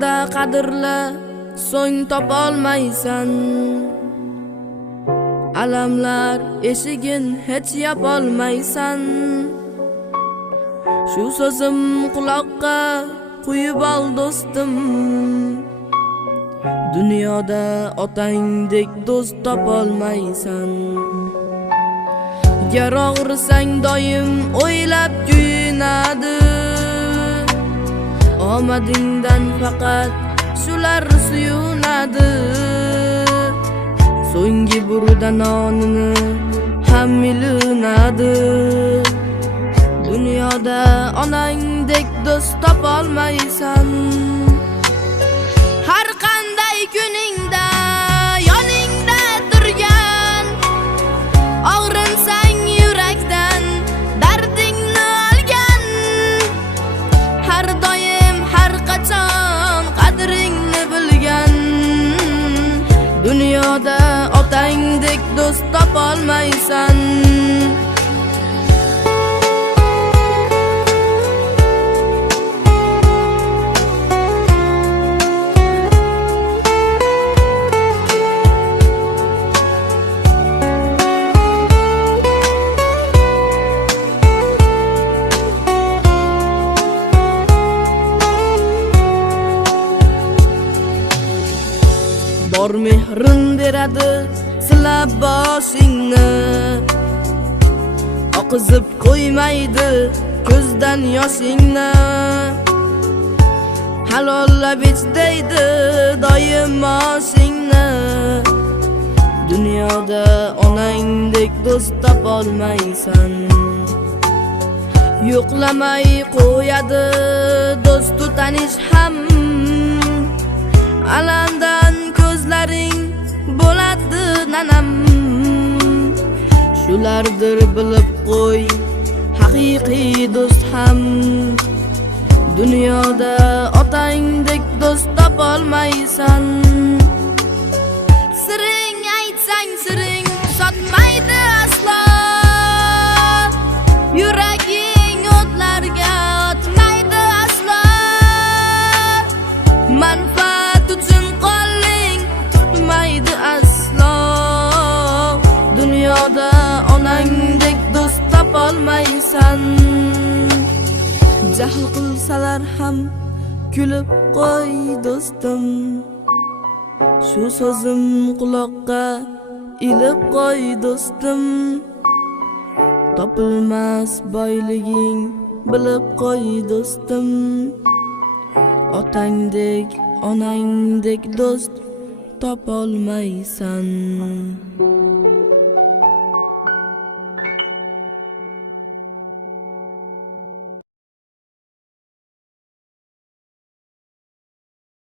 vaqtida qadrla, so'ng topolmaysan. Alamlar eshigin hech yopolmaysan. Shu so'zim quloqqa quyib ol do'stim. Dunyoda otangdek do'st topolmaysan. Gar og'risang doim o'ylab kuyinadi. Omadingdan faqat shular suyunadi. So'nggi burda nonini ham milinadi. Dunyoda onangdek do'st topolmaysan. Har qanday kuningda yoningda turgan, og'rinsang yurakdan dardingni olgan, har doim har qachon qadringni bilgan. Dunyoda otangdek do'st topolmaysan. Bor mehrin beradi silab boshingni, oqizib qo'ymaydi ko'zdan yoshingni. Halollab ich deydi doim oshingni. Dunyoda onangdek do'st topolmaysan. Yo'qlamay qo'yadi do'stu tanish ham. Alamdan ko'zlaring bo'ladi nanam. Shulardir bilib qo'y haqiqiy do'st ham. Dunyoda otangdek do'st topolmaysan. Siring aytsang siring sotmaydi aslo. Yuraging o'tlarga otmaydi aslo. Manfaat uchun qo'ling tutmaydi aslo. Dunyoda onangdek do'st topolmaysan. Jahl qilsalar ham kulib qo'y do'stim. Shu so'zim quloqqa ilib qo'y do'stim. Topilmas boyliging bilib qo'y do'stim. Otangdek onangdek do'st topolmaysan.